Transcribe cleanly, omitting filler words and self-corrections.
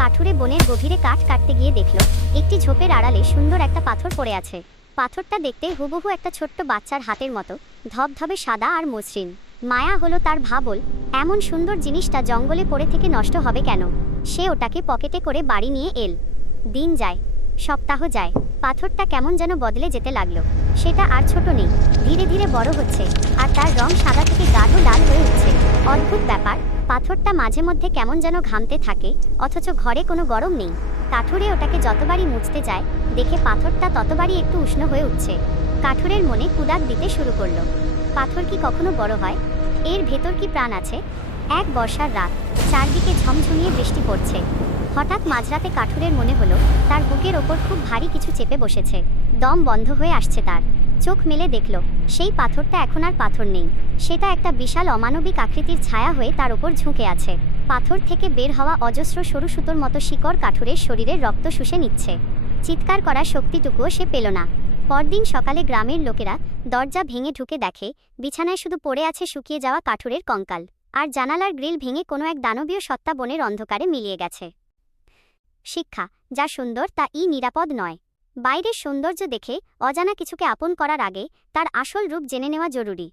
কাঠুরে বনের গভীরে কাঠ কাটতে গিয়ে দেখল একটি ঝোপের আড়ালে সুন্দর একটা পাথর পড়ে আছে। পাথরটা দেখতে হুবহু একটা ছোট্ট বাচ্চার হাতের মতো, ধবধবে সাদা আর মসৃণ। মায়া হলো তার, ভাবল এমন সুন্দর জিনিসটা জঙ্গলে পড়ে থেকে নষ্ট হবে কেন। সে ওটাকে পকেটে করে বাড়ি নিয়ে এল। দিন যায়, সপ্তাহ যায়, পাথরটা কেমন যেন বদলে যেতে লাগলো। সেটা আর ছোট নেই, ধীরে ধীরে বড় হচ্ছে, আর তার রং সাদা থেকে গাঢ় লাল হয়ে উঠছে। অদ্ভুত ব্যাপার, পাথরটা মাঝে মধ্যে কেমন যেন ঘামতে থাকে, অথচ ঘরে কোনো গরম নেই। কাঠুরে ওটাকে যতবারই মুছতে যায়, দেখে পাথরটা ততবারই একটু উষ্ণ হয়ে উঠছে। কাঠুরের মনে কুদাক দিতে শুরু করলো, পাথর কি কখনো বড় হয়? এর ভেতর কি প্রাণ আছে? এক বর্ষার রাত, চারদিকে ঝমঝমিয়ে বৃষ্টি পড়ছে। হঠাৎ মাঝরাতে কাঠুরের মনে হলো তার বুকের ওপর খুব ভারী কিছু চেপে বসেছে। দম বন্ধ হয়ে আসছে তার। চোখ মেলে দেখল সেই পাথরটা এখন আর পাথর নেই, সেটা একটা বিশাল অমানবিক আকৃতির ছায়া হয়ে তার ওপর ঝুঁকে আছে। পাথর থেকে বের হওয়া অজস্র সরু সুতোর মতো শিকড় কাঠুরের শরীরের রক্ত শুষে নিচ্ছে। চিৎকার করার শক্তিটুকুও সে পেল না। পরদিন সকালে গ্রামের লোকেরা দরজা ভেঙে ঢুকে দেখে বিছানায় শুধু পড়ে আছে শুকিয়ে যাওয়া কাঠুরের কঙ্কাল, আর জানালার গ্রিল ভেঙে কোনো এক দানবীয় সত্তা বনের অন্ধকারে মিলিয়ে গেছে। শিক্ষা, যা সুন্দর তা নিরাপদ নয়। বাইরের সৌন্দর্য দেখে অজানা কিছুকে আপন করার আগে তার আসল রূপ জেনে নেওয়া জরুরি।